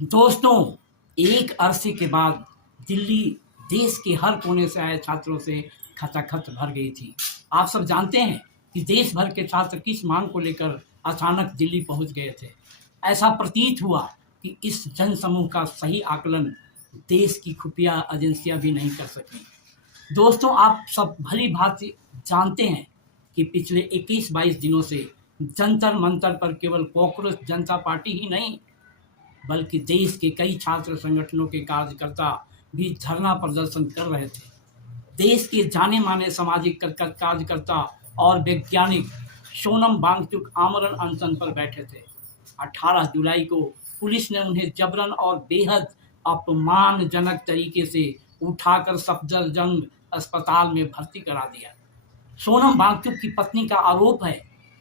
दोस्तों, एक अरसे के बाद दिल्ली देश के हर कोने से आए छात्रों से खचाखच भर गई थी। आप सब जानते हैं कि देश भर के छात्र किस मांग को लेकर अचानक दिल्ली पहुंच गए थे। ऐसा प्रतीत हुआ कि इस जनसमूह का सही आकलन देश की खुफिया एजेंसियां भी नहीं कर सकीं। दोस्तों, आप सब भली-भांति जानते हैं कि पिछले 21-22 दिनों से जंतर-मंतर पर केवल कॉकरोच जनता पार्टी ही नहीं, बल्कि देश के कई छात्र संगठनों के कार्यकर्ता भी धरना प्रदर्शन कर रहे थे। देश के जाने-माने सामाजिक कार्यकर्ता और वैज्ञानिक सोनम वांगचुक आमरण अनशन पर बैठे थे। 18 जुलाई को पुलिस ने उन्हें जबरन और बेहद अपमानजनक तरीके से उठाकर सफदरजंग अस्पताल में भर्ती करा दिया। सोनम वांगचुक की पत्नी का आरोप है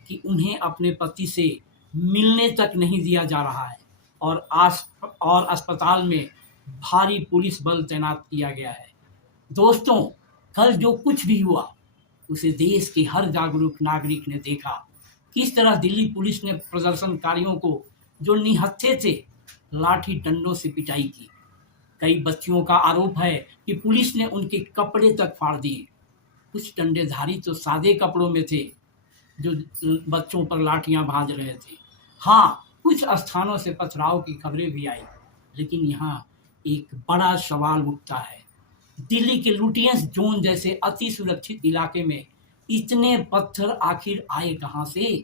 कि उन्हें अपने पति से मिलने तक नहीं दिया जा रहा है और अस्पताल में भारी पुलिस बल तैनात किया गया है। दोस्तों, कल जो कुछ भी हुआ उसे देश के हर जागरूक नागरिक ने देखा। किस तरह दिल्ली पुलिस ने प्रदर्शनकारियों को, जो निहत्थे थे, लाठी डंडों से पिटाई की। कई बच्चियों का आरोप है कि पुलिस ने उनके कपड़े तक फाड़ दिए। कुछ डंडेधारी तो सादे कपड़ों में थे जो बच्चों पर लाठियां भांज रहे थे। हाँ, कुछ स्थानों से पथराव की खबरें भी आई, लेकिन यहाँ एक बड़ा सवाल उठता है। दिल्ली के लुटियंस जोन जैसे अति सुरक्षित इलाके में इतने पत्थर आखिर आए कहाँ से?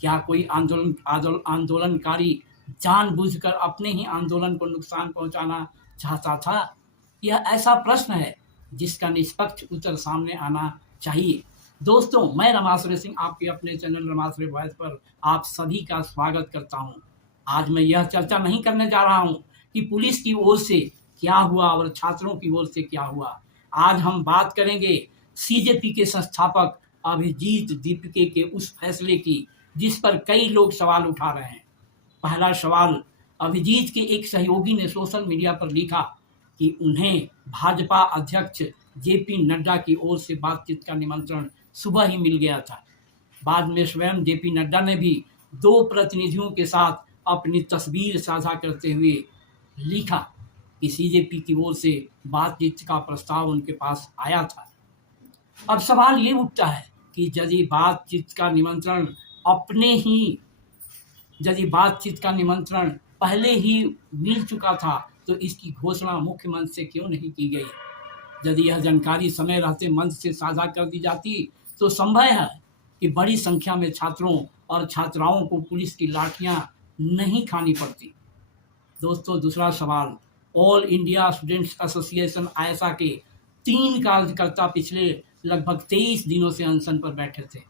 क्या कोई आंदोलनकारी जानबूझकर अपने ही आंदोलन को नुकसान पहुंचाना चाहता था? यह ऐसा प्रश्न है जिसका निष्पक्ष उत्तर सामने आना चाहिए। दोस्तों, मैं रमाश्रय सिंह आपके अपने चैनल रमाश्रय वॉइस पर आप सभी का स्वागत करता हूं। आज मैं यह चर्चा नहीं करने जा रहा हूं कि पुलिस की ओर से क्या हुआ और छात्रों की ओर से क्या हुआ। आज हम बात करेंगे सीजेपी के संस्थापक अभिजीत दीपके के उस फैसले की जिस पर कई लोग सवाल उठा रहे हैं। पहला सवाल, अभिजीत के एक सहयोगी ने सोशल मीडिया पर लिखा कि उन्हें भाजपा अध्यक्ष जेपी नड्डा की ओर से बातचीत का निमंत्रण सुबह ही मिल गया था। बाद में स्वयं जेपी नड्डा ने भी 2 प्रतिनिधियों के साथ अपनी तस्वीर साझा करते हुए लिखा कि सीजेपी की ओर से बातचीत का प्रस्ताव उनके पास आया था। अब सवाल ये उठता है कि यदि बातचीत का निमंत्रण पहले ही मिल चुका था तो इसकी घोषणा मुख्य मंच से क्यों नहीं की गई? यदि यह जानकारी समय रहते मंच से साझा कर दी जाती तो संभव है कि बड़ी संख्या में छात्रों और छात्राओं को पुलिस की लाठियां नहीं खानी पड़ती। दोस्तों, दूसरा सवाल, ऑल इंडिया स्टूडेंट्स एसोसिएशन आयसा के 3 कार्यकर्ता पिछले लगभग 23 दिनों से अनशन पर बैठे थे।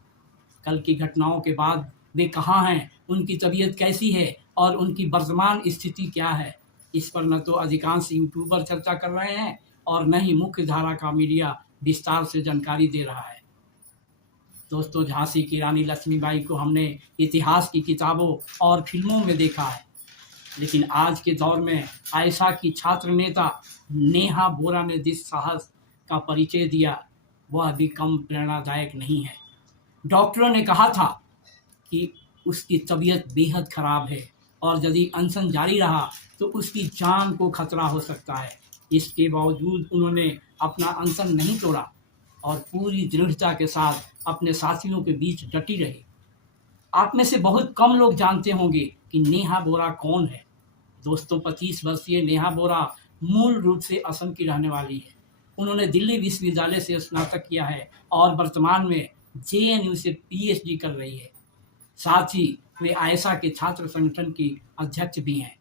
कल की घटनाओं के बाद वे कहाँ हैं, उनकी तबीयत कैसी है और उनकी वर्तमान स्थिति क्या है, इस पर न तो अधिकांश यूट्यूबर चर्चा कर रहे हैं और न ही मुख्य धारा का मीडिया विस्तार से जानकारी दे रहा है। दोस्तों, झांसी की रानी लक्ष्मीबाई को हमने इतिहास की किताबों और फिल्मों में देखा है, लेकिन आज के दौर में आयशा की छात्र नेता नेहा बोरा ने जिस साहस का परिचय दिया वह भी कम प्रेरणादायक नहीं है। डॉक्टरों ने कहा था कि उसकी तबीयत बेहद खराब है और यदि अनशन जारी रहा तो उसकी जान को खतरा हो सकता है। इसके बावजूद उन्होंने अपना अनशन नहीं तोड़ा और पूरी दृढ़ता के साथ अपने साथियों के बीच डटी रही। आप में से बहुत कम लोग जानते होंगे कि नेहा बोरा कौन है। दोस्तों, 25 वर्षीय नेहा बोरा मूल रूप से असम की रहने वाली है। उन्होंने दिल्ली विश्वविद्यालय से स्नातक किया है और वर्तमान में जेएनयू से पीएचडी कर रही है। साथ ही वे आयशा के छात्र संगठन की अध्यक्ष भी हैं।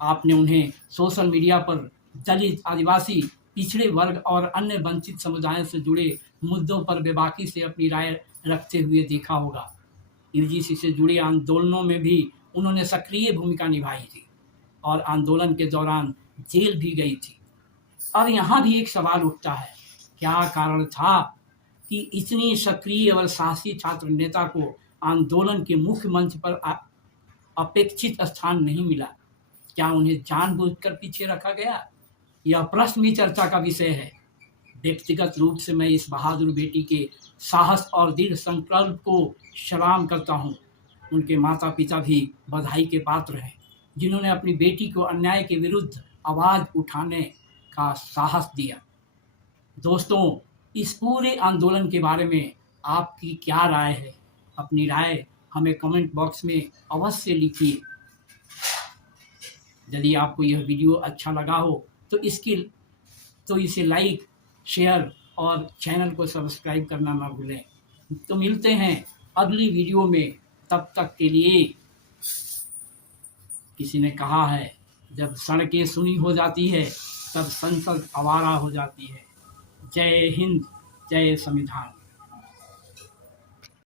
आपने उन्हें सोशल मीडिया पर दलित, आदिवासी, पिछड़े वर्ग और अन्य वंचित समुदायों से जुड़े मुद्दों पर बेबाकी से अपनी राय रखते हुए देखा होगा। यूजीसी से जुड़े आंदोलनों में भी उन्होंने सक्रिय भूमिका निभाई थी और आंदोलन के दौरान जेल भी गई थी। अब यहाँ भी एक सवाल उठता है, क्या कारण था कि इतनी सक्रिय और साहसी छात्र नेता को आंदोलन के मुख्य मंच पर अपेक्षित स्थान नहीं मिला? क्या उन्हें जानबूझकर पीछे रखा गया? यह प्रश्न भी चर्चा का विषय है। व्यक्तिगत रूप से मैं इस बहादुर बेटी के साहस और दृढ़ संकल्प को सलाम करता हूँ। उनके माता पिता भी बधाई के पात्र हैं। जिन्होंने अपनी बेटी को अन्याय के विरुद्ध आवाज़ उठाने का साहस दिया। दोस्तों, इस पूरे आंदोलन के बारे में आपकी क्या राय है? अपनी राय हमें कमेंट बॉक्स में अवश्य लिखिए। यदि आपको यह वीडियो अच्छा लगा हो तो इसे लाइक, शेयर और चैनल को सब्सक्राइब करना ना भूलें। तो मिलते हैं अगली वीडियो में, तब तक के लिए। किसी ने कहा है, जब सड़कें सुनी हो जाती है तब संसद आवारा हो जाती है। जय हिंद, जय संविधान।